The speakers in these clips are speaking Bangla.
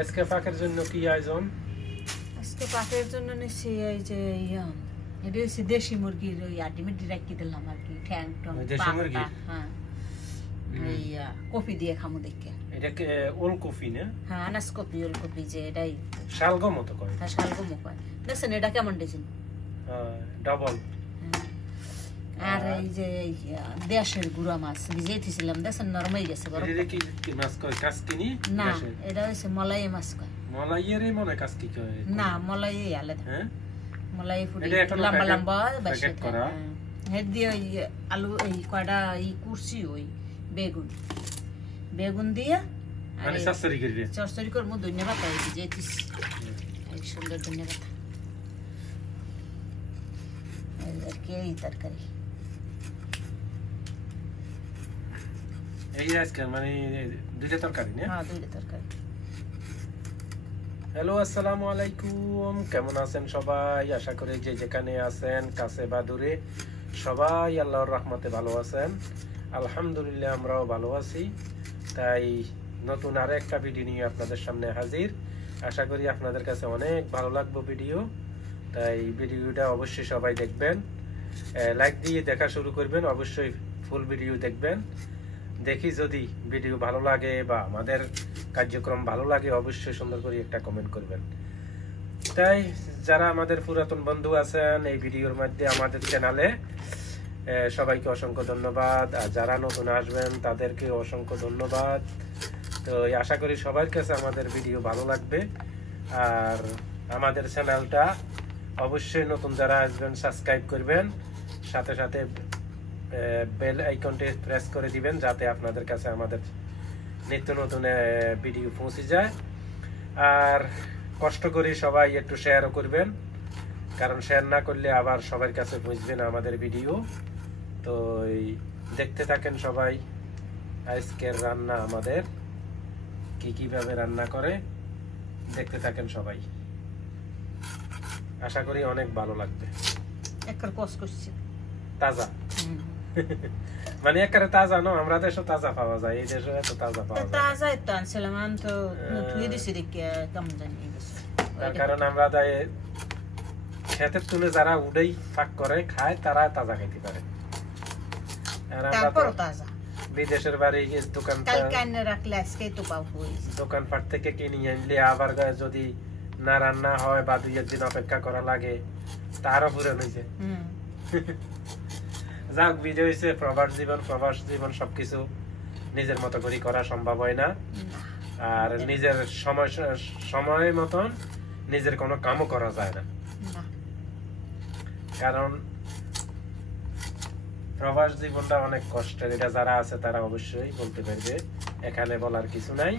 আজকে পাকের জন্য কি আয়োজন? আজকে পাকের জন্য নিছি এই যে এটা হচ্ছে দেশি মুরগির ওই আটিমেটি রাখি দিলাম আর কি, ঠ্যাং টং দেশি মুরগি। হ্যাঁ এই কফি দিয়ে খামু দেখে। এটা কি ওল কফি না? হ্যাঁ আনাস কফি, ওল কফি যে এটাই শালগম মতো করে। হ্যাঁ শালগম কয়। দেখছেন এটা কেমন ডিজাইন? ডাবল। আর এই যে দেশের গুঁড়া মাছ ভিজিয়ে দিয়েছিলাম, দেখছেন নরম হয়ে গেছে। এটা কি মাছ কয়? কাসকিনি না, এটা হচ্ছে মলাই মাছ কয়। মলাইয়েরই মনে কাসকি কয় না, মলাই আলাদা। হ্যাঁ মলাই ফুটে এটা লম্বা লম্বা প্যাকেট করা। হেড দিয়ে ওই আলু এই কয়টা এই কুরসি ওই বেগুন দিয়ে মানে সাসরি করবে। চরচরি করব। ধন্যবাদ এই যে এই সুন্দর ধন্যবাদ। আর কি এই তরকারি এই আজকে মানে দুইটা তরকারি না? হ্যাঁ দুইটা তরকারি। হ্যালো, আসসালামু আলাইকুম। কেমন আছেন সবাই? আশা করি যে যেখানে আছেন কাছে বা দূরে সবাই আল্লাহর রহমতে ভালো আছেন। আলহামদুলিল্লাহ আমরাও ভালো আছি। তাই নতুন আরো একটা ভিডিও নিয়ে আপনাদের সামনে হাজির। আশা করি আপনাদের কাছে অনেক ভালো লাগবে ভিডিও। তাই ভিডিওটা অবশ্যই সবাই দেখবেন, লাইক দিয়ে দেখা শুরু করবেন। অবশ্যই ফুল ভিডিও দেখবেন। দেখি যদি ভিডিও ভালো লাগে বা আমাদের কার্যক্রম ভালো লাগে অবশ্যই সুন্দর করে একটা কমেন্ট করবেন। তাই যারা আমাদের পুরাতন বন্ধু আছেন এই ভিডিওর মধ্যে আমাদের চ্যানেলে, সবাইকে অসংখ্য ধন্যবাদ। আর যারা নতুন আসবেন তাদেরকে অসংখ্য ধন্যবাদ। তো আশা করি সবার কাছে আমাদের ভিডিও ভালো লাগবে। আর আমাদের চ্যানেলটা অবশ্যই নতুন যারা আসবেন সাবস্ক্রাইব করবেন, সাথে সাথে বেল আইকনটি প্রেস করে দিবেন যাতে আপনাদের কাছে আমাদের নিত্য নতুন ভিডিও পৌঁছে যায়। আর কষ্ট করে সবাই একটু শেয়ারও করবেন, কারণ শেয়ার না করলে আবার সবার কাছে পৌঁছবে না আমাদের ভিডিও। তো দেখতে থাকেন সবাই আজকের রান্না, আমাদের কিভাবে রান্না করে দেখতে থাকেন সবাই। আশা করি অনেক ভালো লাগবে। একবার কস করছি তাজা মানে একেবারে তাজা না, আমরা দেশে তাজা পাওয়া যায়, এই দেশে এত তাজা পাওয়া যায় তাজা তো আনছিলাম, আমি তো ধুয়ে দিছি দেখে কেমন জানি গেছে। তার কারণ আমরা তাই খেতের তুলে যারা উড়েই ফাঁক করে খায় তারা তাজা খেতে পারে। আর আমরা তো তাজা বিদেশের বাড়ি দোকানপাট থেকে কিনে আনলে আবার যদি না রান্না হয় বা 2-1 দিন অপেক্ষা করা লাগে, তারও পুরো হয়েছে। যাক, ভিডিও হয়েছে প্রবাস জীবন সবকিছু নিজের মতো করে করা সম্ভব হয় না। আর নিজের সময় মতন নিজের কোনো কামও করা যায় না, কারণ প্রবাস জীবনটা অনেক কষ্টের। এটা যারা আছে তারা অবশ্যই বলতে পারবে, এখানে বলার কিছু নাই।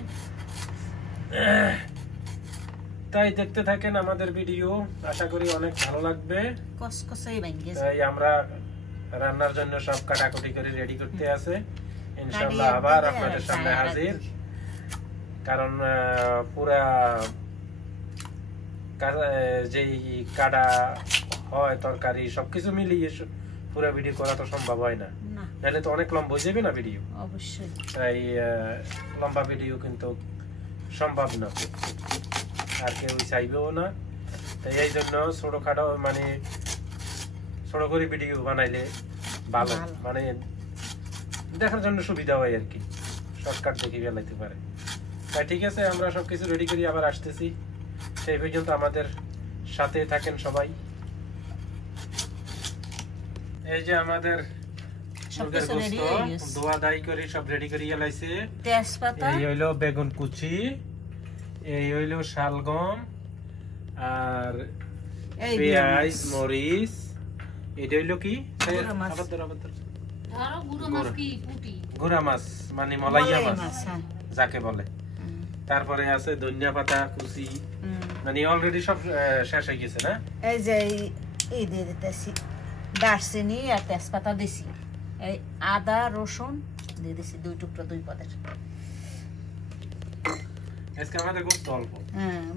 তাই দেখতে থাকেন আমাদের ভিডিও, আশা করি অনেক ভালো লাগবে। তাই আমরা রান্নার জন্য সব কাটাকুটি করে রেডি করতে আছে, ইনশাআল্লাহ আবার আপনাদের সামনে হাজির। কারণ পুরা যেই কাটা হয় তরকারি সবকিছু মিলিয়ে পুরো ভিডিও করা তো সম্ভব হয় না, নাহলে তো অনেক লম্বা হয়ে যাবে না ভিডিও। অবশ্যই তাই লম্বা ভিডিও কিন্তু সম্ভব না, আর কেউ চাইবেও না। তাই এই জন্য ছোটখাটো মানে ছোট করে ভিডিও বানাইলে ভালো, মানে দেখার জন্য সুবিধা হয় আর কি, শর্টকাট দেখে ফেলাইতে পারে। তাই ঠিক আছে, আমরা সবকিছু রেডি করি আবার আসতেছি। সেই পর্যন্ত আমাদের সাথে থাকেন সবাই। এই যে আমাদের ধোয়া দাই করে সব রেডি করে গেলাইছে। এই হইলো বেগুন কুচি, এই হইলো শালগম, আর পেঁয়াজ মরিচ, এটা হইলো কি গুড়া মাছ মানে মলাইয়া মাছ যাকে বলে। তারপরে আছে ধনিয়া পাতা কুচি, মানে অলরেডি সব শেষ হয়ে গেছে না। এই যে এই দিয়ে দিতেছি দারচিনি আর তেজপাতা দিছি, এই আদা রসুন দিয়ে দিছি 2 টুকরো 2 পদের। আজকে আমাদের গোস্ত অল্প,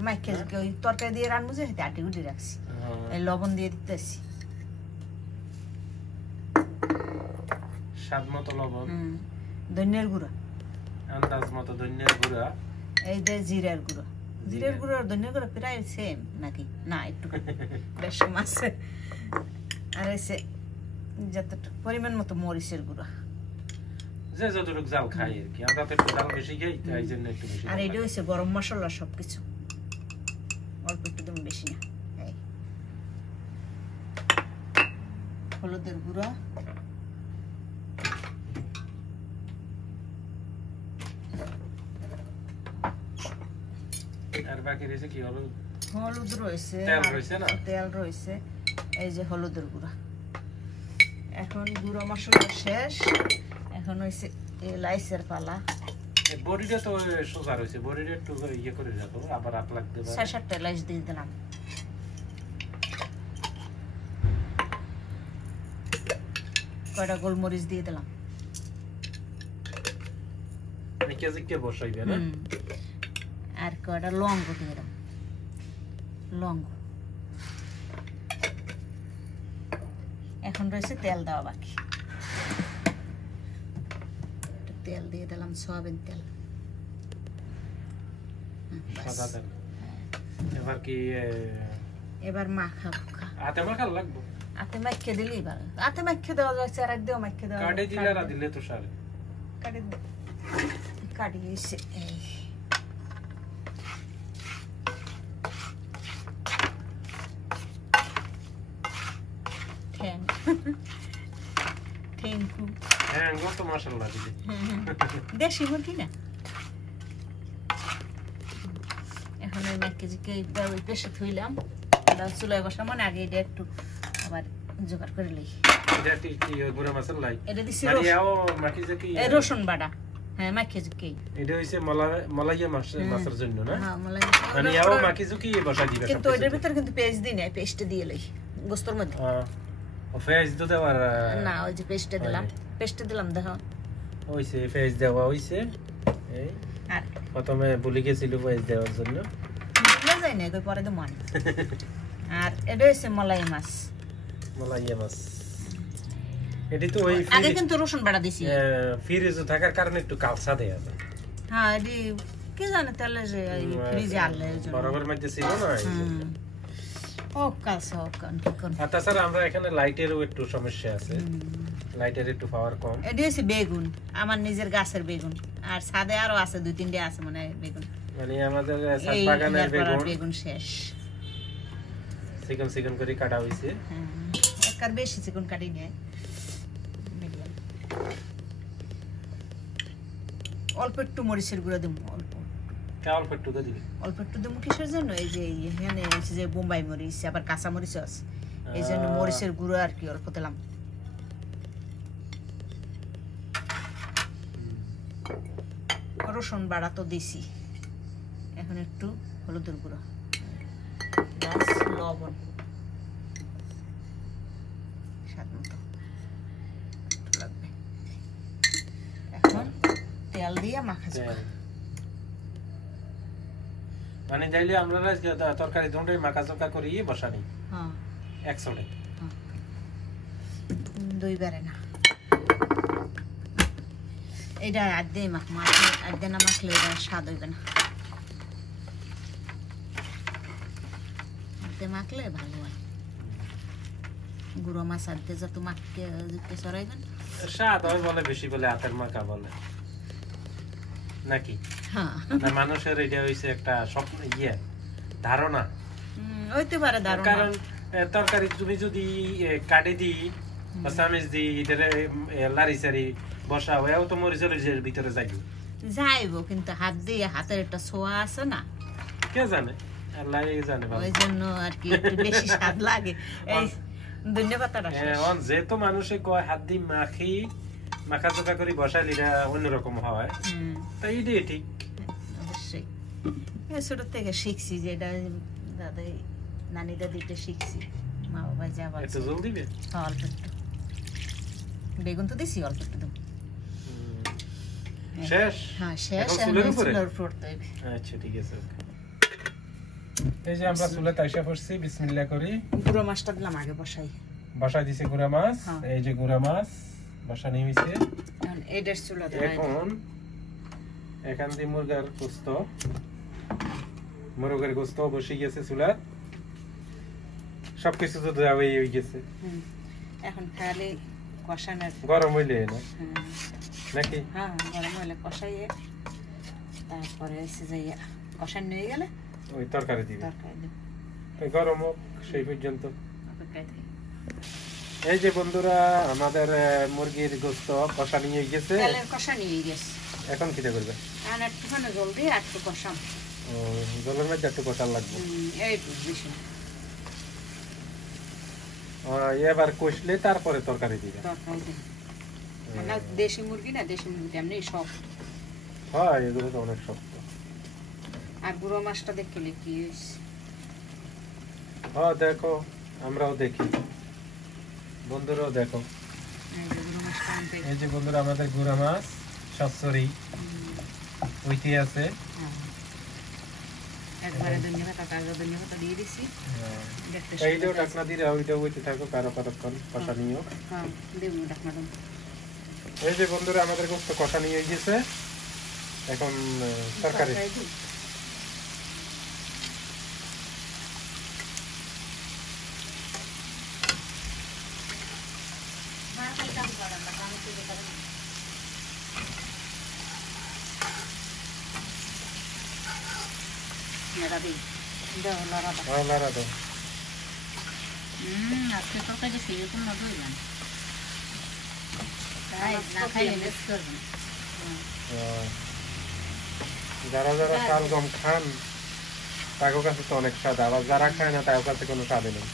মাইকে ওই তরকারি দিয়ে রান্না যে হেতে আটি গুটি রাখছি। এই লবণ দিয়ে দিতেছি, স্বাদ মতো লবণ, ধনিয়ার গুঁড়া আন্দাজ মতো ধনিয়ার গুঁড়া, এই যে জিরার গুঁড়া, জিরের গুঁড়ো আর ধনিয়া গুঁড়ো প্রায় সেম নাকি না একটু বেশি আছে আর এসে যতটুকু পরিমাণ মতো মরিচের গুঁড়ো যে যতটুকু জাল খাই আর কি আমরা তো একটু জাল বেশি খাই তাই জন্য একটু বেশি আর এটা হচ্ছে গরম মশলা সবকিছু অল্প একটু দাম বেশি না এই হলুদের গুঁড়ো আর বাকি রয়েছে কি হলো হলুদ রয়েছে তেল রয়েছে না তেল রয়েছে এই যে হলুদের গুঁড়া এখন গুঁড়ো মশলা শেষ এখন হইছে এলাইচের পালা বড়িটা তো সোজা রয়েছে বড়িটা একটু ইয়ে করে যাবো আবার আট লাগতে পারে 6-7টা এলাইচ দিয়ে দিলাম কয়টা গোলমরিচ দিয়ে দিলাম কে বসাইবে না আর কয়টা লবঙ্গ দিয়ে দিলাম লবঙ্গ এখন রয়েছে তেল দেওয়া বাকি তেল দিয়ে দিলাম সয়াবিন তেল সাদা তেল এবার কি এবার মাখা হাতে মাখার লাগবে হাতে মাখিয়ে দিলেই ভালো হাতে মাখিয়ে দেওয়া যায় আর এক দিয়েও মাখিয়ে দেওয়া কাটে দিলে আর দিলে তো সারে কাটিয়েছে এই থ্যাংক ইউ হ্যাঁ গো তো মাশাআল্লাহ দিদি দেশি মুরগি না এখন ওই মাইকেজিকে ওই পেশে থইলাম এটা চুলায় বসা মানে আগে এটা একটু আবার জোগাড় করে লই এটা কি গুঁড়া মশলা লাই এটা দিছি মানে ইয়াও মাখি যে কি রসুন বাটা হ্যাঁ মাইকেজিকে এটা হইছে মলাইয়া মাছের জন্য না হ্যাঁ মলাই মানে ইয়াও মাখি যে কি বসা দিবে কিন্তু এটার ভিতর কিন্তু পেস্ট দিই না পেস্ট দিয়ে লই গোস্তর মধ্যে ও ফেজ তো দেওয়ার না ওই যে পেস্টে দিলাম দেখো হইছে ফেজ দেওয়া হইছে এই আর প্রথমে ভুলে গেছিল ফেজ দেওয়ার জন্য ভুলে যাই না কই পরে তো মনে আর এটা হচ্ছে মলাই মাছ এটি তো ওই আগে কিন্তু রসুন বাটা দিছি ফ্রিজে থাকার কারণে একটু কালসা দেয়া যায় হ্যাঁ এটি কি জানে তাহলে যে ফ্রিজে আনলে বরাবর মধ্যে ছিল না ও কালসা ও কান কি কোন আর তাছাড়া আমরা এখানে লাইটেরও একটু সমস্যা আছে লাইটের একটু পাওয়ার কম এটি হচ্ছে বেগুন আমার নিজের গাছের বেগুন আর ছাদে আরো আছে 2-3টা আছে মানে বেগুন মানে আমাদের ছাদ বাগানের বেগুন শেষ চিকন করে কাটা হইছে একবার বেশি চিকন কাটি নেয় মিডিয়াম অল্প একটু মরিচের গুঁড়া দেবো অল্প একটু দিবি অল্প একটু দেবো কিসের জন্য এই যে এখানে হচ্ছে যে বোম্বাই মরিচ আবার কাঁচা মরিচ আছে এই জন্য মরিচের গুঁড়ো আর কি অল্প দিলাম রসুন বাড়া তো দিছি এখন একটু হলুদের গুঁড়ো লবণ স্বাদ মতো লাগবে এখন তেল দিয়ে মাখা মানে যাইলে আমরা তরকারি দুটোই মাখা চোখা করি বসানি হ্যাঁ একসাথে দুইবারে না এটা আধে মাখমা আধে না মাখলে এটা স্বাদ হইবে না আধে মাখলে ভালো হয় গুঁড়ো মাছ আধে যত মাখকে সরাইবেন স্বাদ হয় বলে বেশি বলে হাতের মাখা বলে নাকি হ্যাঁ না মানুষের এটা হইছে একটা স্বপ্ন ধারণা হইতে পারে ধারণা কারণ তরকারি তুমি যদি কাটে দিই বা চামিচ দিই এটারে লারি সারি বসাও এও তো মরিচের ভিতরে যাইব কিন্তু হাত দিয়ে হাতের একটা ছোঁয়া আছে না কে জানে আল্লাহ জানে ওই জন্য আর কি একটু বেশি স্বাদ লাগে এই ধন্যবাদ যেহেতু মানুষে কয় হাত দিয়ে মাখা চোখা করে বসাইলে এটা অন্যরকম হয় তাই এটাই ঠিক অবশ্যই ছোট থেকে শিখছি যেটা দাদা নানি দাদিটা শিখছি মা বাবা যা বলছে একটু জল দিবে অল্প একটু বেগুন তো দিছি অল্প একটু দেব শেষ হ্যাঁ শেষ চুলের উপরে দেবে আচ্ছা ঠিক আছে এই যে আমরা চুলে তাইসা করছি বিসমিল্লাহ করি গুঁড়ো মাছটা দিলাম আগে বসাই দিছি গুঁড়া মাছ এই যে গুঁড়া মাছ বসানি হইছে এখন এডের চুলা এখন এখান দিয়ে মুরগার গোশত মোরগের গোস্ত বসে গেছে চুলার, সবকিছু তো দেওয়া হয়ে গেছে। এখন খালি কষানোর গরম হইলে না নাকি? হ্যাঁ, গরম হলে কষাইয়ে তারপরে সিজাইয়া কষানো হয়ে গেলে ওই তরকারি দিবে। তরকারি দেব। তাই গরম হোক সেই পর্যন্ত। অপেক্ষায় থাকি। এই যে বন্ধুরা আমাদের মুরগির গোস্ত কষা নিয়ে গেছে, তেলের কষা নিয়ে গেছে। এখন কিটা করবে? এখন একটুখানি জল দিয়ে একটু কষাম। ও, জলের মধ্যে একটু কষা লাগবে। এইটু বেশি না। এবার কষলে তারপরে তরকারি দিবে। তরকারি দেব। না দেশি মুরগি না, দেশি মুরগি এমনি সব। হ্যাঁ, এগুলো তো অনেক শক্ত। আর গুঁড়ো মাছটা দেখলে কি হয়েছে? হ্যাঁ দেখো, আমরাও দেখি, বন্ধুরাও দেখো। এই যে গুঁড়ো মাছটা আনতে এই যে বন্ধুরা আমাদের গুঁড়া মাছ সচ্ছরি ওইটি আছে। একবারে ধনিয়া পাতা, তাজা ধনিয়া পাতা দিয়ে দিছি। দেখতে এইটাও ঢাকনা দিয়ে ওইটাও ওইতে থাকো কারো কতক্ষণ কষা নিও। হ্যাঁ, দেব ঢাকনা দেব। এই যে বন্ধুরা আমাদের গোস্ত কষা নিয়ে গেছে, এখন তরকারি। লাড়া দাও। আজকে তরকারি সেরকম না বুঝলাম, তাই না খাইলে মিস করবেন। যারা যারা চাল গম খান তাদের কাছে তো অনেক স্বাদ, আবার যারা খায় না তাদের কাছে কোনো স্বাদই নেই।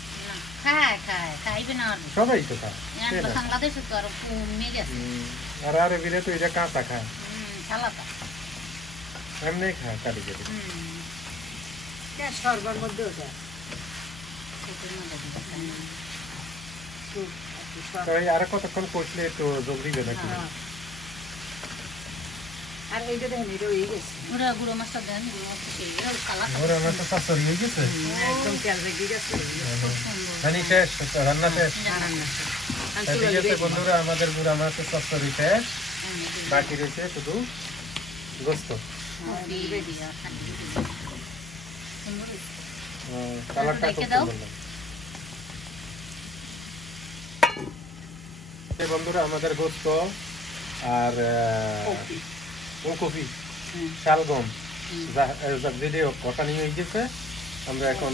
খাইবে না সবাই তো খায়, তাই না? বাংলাদেশে তো আরো কমে গেছে। আর আরে বিলে তো এটা কাঁচা খায়, সালাতা এমনি খায় কাটি কেটে। সরবার মধ্যে ওটা তাই আর কতক্ষণ কষলে একটু জল দিবে নাকি? আর এইটা দেখেন, এটা হয়ে গেছে। ওরা গুঁড়ো মাছটা দেন, গুঁড়ো মাছটা সেই কালার ওরা মাছ তো সচ্ছরি হয়ে গেছে। একদম তেল রেগে গেছে। রান্না শেষ, রান্না শেষ। রান্না ঠিক আছে বন্ধুরা, আমাদের গুঁড়া মাছের সচ্ছরি শেষ, বাকি রয়েছে শুধু গোস্ত। কালারটা খুব সুন্দর লাগে। বন্ধুরা আমাদের গোস্ত আর ফুলকপি, শালগম ভিডিও কষা নিয়ে গেছে। আমরা এখন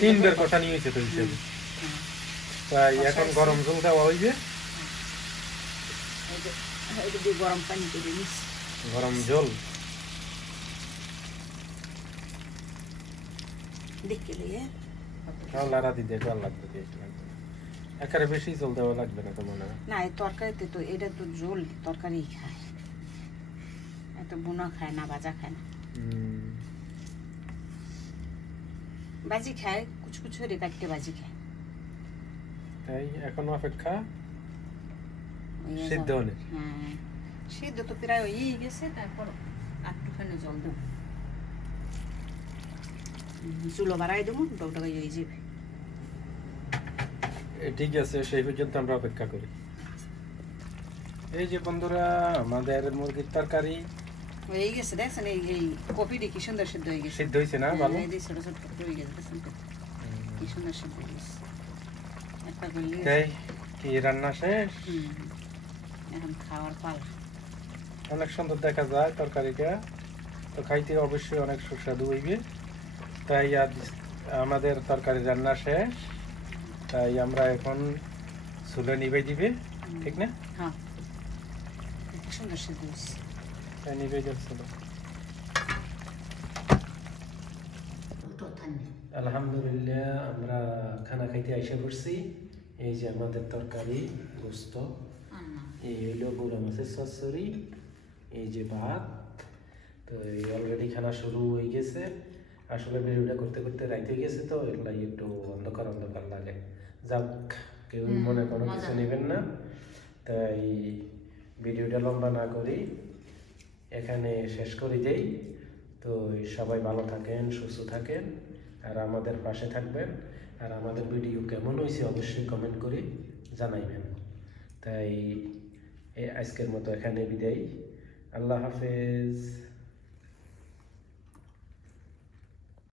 3 বের কষা নিয়ে হয়েছে তো হিসেবে, তাই এখন গরম জল দেওয়া হইবে। গরম পানি করে নিস, গরম জল দেখলে লাড়া দিতে জল লাগবে, একেবারে বেশি জল দেওয়া লাগবে না তো মনে হয়। না, এই তরকারিতে তো এটা তো ঝোল তরকারি খায়, এত বোনা খায় না, ভাজা খায় না। ভাজি খায়, কুচ কুচ করে কাটতে ভাজি খায়। তাই এখন অপেক্ষা সিদ্ধ হলে। হ্যাঁ, সিদ্ধ তো প্রায় হয়েই গেছে। তারপর একটুখানি জল দেবো, চুলো বাড়াই দেবো, ডকডক হয়ে যাবে। ঠিক আছে, সেই পর্যন্ত আমরা অপেক্ষা করি। এই যে বন্ধুরা আমাদের মুরগির তরকারি হয়ে গেছে, দেখছেন? এই কপিটি কি সুন্দর সিদ্ধ হয়ে গেছে। সিদ্ধ হয়েছে না? ভালো, এই ছোট ছোট হয়ে গেছে, দেখছেন তো কি সুন্দর সিদ্ধ হয়ে গেছে। একটা করলে তাই কি রান্না শেষ? এখন খাওয়ার পালা। অনেক সুন্দর দেখা যায় তরকারিটা, তো খাইতে অবশ্যই অনেক সুস্বাদু হইবে। তাই আজ আমাদের তরকারি রান্না শেষ, তাই আমরা এখন চুলে নিবে দিবে, ঠিক না? হ্যাঁ, সুন্দর সিদ্ধ হয়েছে। তাই নিবে যাচ্ছিল। আলহামদুলিল্লাহ, আমরা খানা খাইতে আইসা পড়ছি। এই যে আমাদের তরকারি, গোস্ত, এই হইলো গুঁড়া মাছের চচ্চড়ি, এই যে ভাত। তো এই অলরেডি খানা শুরু হয়ে গেছে। আসলে ভিডিওটা করতে করতে রাইতে গেছে, তো এগুলা একটু অন্ধকার অন্ধকার লাগে। যাক, কেউ মনে কোনো কিছু নেবেন না। তাই ভিডিওটা লম্বা না করি এখানে শেষ করে দেই। তো সবাই ভালো থাকেন, সুস্থ থাকেন, আর আমাদের পাশে থাকবেন। আর আমাদের ভিডিও কেমন হয়েছে অবশ্যই কমেন্ট করে জানাইবেন। তাই আজকের মতো এখানে বিদায়। আল্লাহ হাফেজ।